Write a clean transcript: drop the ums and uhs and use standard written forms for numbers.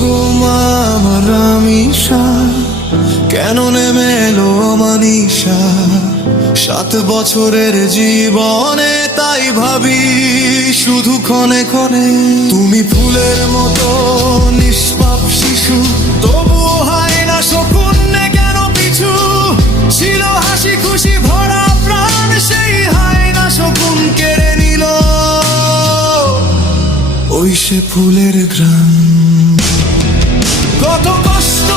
গো মা আমার রামিসা, কেন নেমে এলো মানিসা 7 বছরের জীবনে, তাই ভাবি শুধু ক্ষণে ক্ষণে। তুমি ফুলের মতো নিষ্পাপ শিশু, তবুও হয় না শকুনে কেন পিছু। ছিল হাসি খুশি ভরা প্রাণ, সেই হয় না শকুন কেড়ে নিল ওই সে ফুলের ঘ্রাণ। কত কষ্ট